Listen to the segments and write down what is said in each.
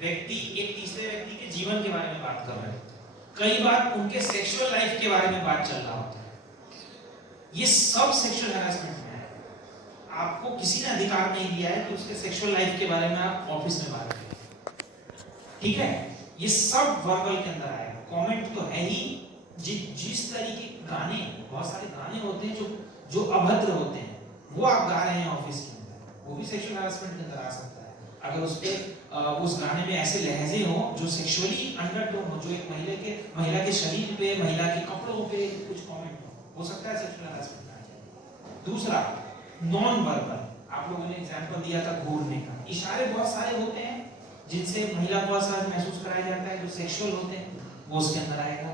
व्यक्ति एक तीसरे व्यक्ति के जीवन के बारे में बात कर रहे हैं, कई बार उनके सेक्सुअल लाइफ के बारे में बात चल रहा होता है, ये सब सेक्सुअल हैरेसमेंट में है। आपको किसी ने अधिकार नहीं दिया है कि उसके सेक्सुअल लाइफ के बारे में आप ऑफिस में बात करें, ठीक है? ये सब वर्बल के अंदर आएगा। कमेंट तो है ही, जिस तरीके गाने, बहुत सारे गाने होते हैं जो अभद्र होते हैं, वो आप गा रहे हैं ऑफिस के अंदर, वो भी सेक्सुअल हैरेसमेंट के अंदर आ सकता है। अगर उस पे उस गाने में ऐसे लहजे हो जो सेक्सुअली अंडरटोन हो, जो एक महिला के शरीर पे, महिला के कपड़ों पे कुछ कमेंट हो सकता है सेक्सुअल हैरेसमेंट आ जाए। दूसरा, नॉन वर्बल, आप लोगों ने एग्जांपल दिया था घूरने का, इशारे बहुत सारे होते हैं जिनसे महिला को असहज महसूस कराया जाता है, जो सेक्सुअल होते हैं, वो उसके अंदर आएगा।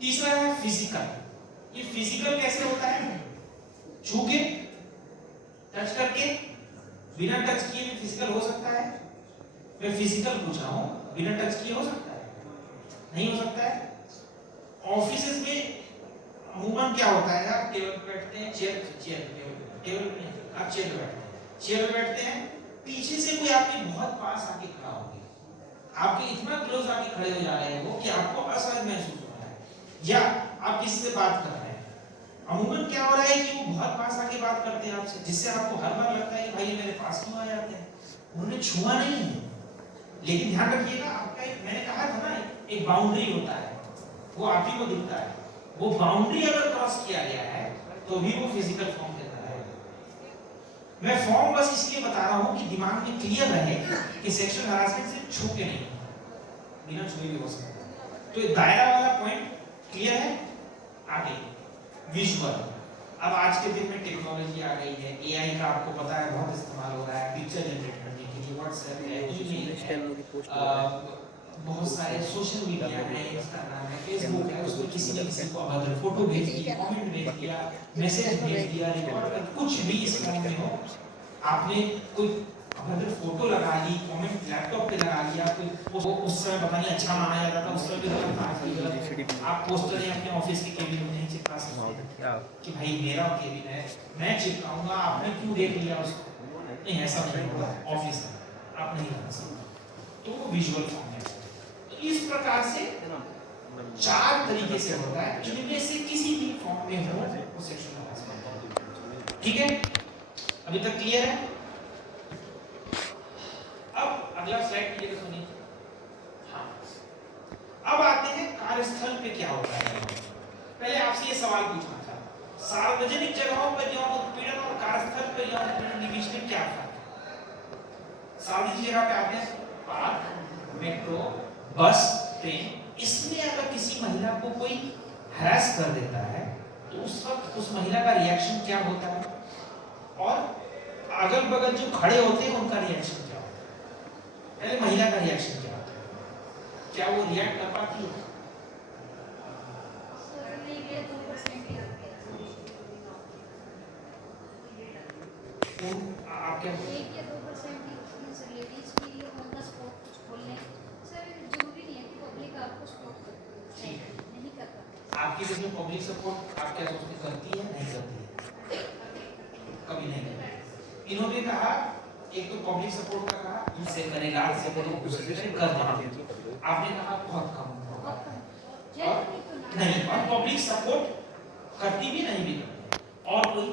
तीसरा है फिजिकल। ये फिजिकल कैसे होता है? छू के, टच करके, बिना टच किए भी फिजिकल हो सकता है। मैं फिजिकल पूछ रहा हूं, बिना टच किए हो सकता है? नहीं हो सकता है। ऑफिसेज में अमूमन क्या होता है, आप टेबल पे बैठते हैं, टेबल पे आप चेयर पे बैठते हैं, चेयर पे बैठते हैं, पीछे से कोई आपके बहुत पास आके खड़ा हो गया, आपके इतना क्लोज आके खड़े हो जा रहे हैं वो कि आपको असहज महसूस हो रहा है, या आप किसी से बात कर रहे हैं, अमूमन क्या हो रहा है कि वो बहुत पास आके बात करते हैं आपसे, जिससे आपको हर बार लगता है कि भाई मेरे पास क्यों आ जाते हैं, उन्होंने छुआ नहीं है। लेकिन ध्यान रखिएगा, आपका एक, मैंने कहा था ना, एक बाउंड्री होता है, वो आप ही को दिखता है, वो बाउंड्री अगर क्रॉस किया गया है तो भी वो फिजिकल फॉर्म के अंदर आएगा। मैं फॉर्म बस इसलिए बता रहा हूं कि दिमाग में क्लियर रहे कि सेक्सुअल हरासमेंट सिर्फ छू के नहीं, बिना छुए भी हो सकता है। तो ये दायरा वाला पॉइंट क्लियर है। आगे विजुअल, अब आज के दिन में टेक्नोलॉजी आ गई है, एआई का आपको पता है बहुत इस्तेमाल हो रहा है पिक्चर जनरेट करने के लिए, व्हाट्सएप है, ईमेल है, बहुत सारे सोशल मीडिया है, इंस्टाग्राम है, फेसबुक है, उसमें किसी ने किसी को अभद्र फोटो भेज दी, कमेंट भेज दिया, मैसेज भेज दिया, रिकॉर्ड, कुछ भी इस फॉर्म में हो, आपने कोई अभद्र फोटो लगा ली, कमेंट लैपटॉप पे लगा लिया, कोई उस समय पता नहीं अच्छा माना जाता था, उस समय भी गलत था, आज भी गलत। आप पोस्टर या अपने ऑफिस के केबिन में नहीं चिपका सकते कि भाई मेरा केबिन है, मैं चिपकाऊंगा, आपने क्यों देख लिया उसको, नहीं ऐसा नहीं होगा, ऑफिस है, आप नहीं लगा सकते। तो वो विजुअल फॉर्म है। तो इस प्रकार से 4 तरीके से होता है, इनमें से किसी भी फॉर्म में हो वो सेक्सुअल हरासमेंट। ठीक है, अभी तक क्लियर है? अब अगला स्लाइड क्लियर सुनिए। हाँ, अब आते हैं कार्यस्थल पे क्या होता है। पहले आपसे ये सवाल पूछना था, सार्वजनिक जगहों पर यौन उत्पीड़न और कार्यस्थल पर यौन उत्पीड़न के बीच में क्या फर्क है? सार्वजनिक जगह पे आपने पार्क, मेट्रो, बस, ट्रेन, इसमें अगर किसी महिला को कोई हैरेस कर देता है तो उस वक्त उस महिला का रिएक्शन क्या होता है, और अगल बगल जो खड़े होते हैं उनका रिएक्शन क्या होता है? पहले महिला का रिएक्शन क्या होता है, क्या वो रिएक्ट कर पाती है? आप क्या आपकी जो पब्लिक सपोर्ट आप क्या सोचते करती है, नहीं करती है? कभी नहीं करती। इन्होंने कहा, एक तो पब्लिक सपोर्ट का कहा, इनसे करेगा, आपसे करो, उससे कर देगा। आपने कहा बहुत कम होगा, और नहीं, और पब्लिक सपोर्ट करती भी नहीं भी करती। और कोई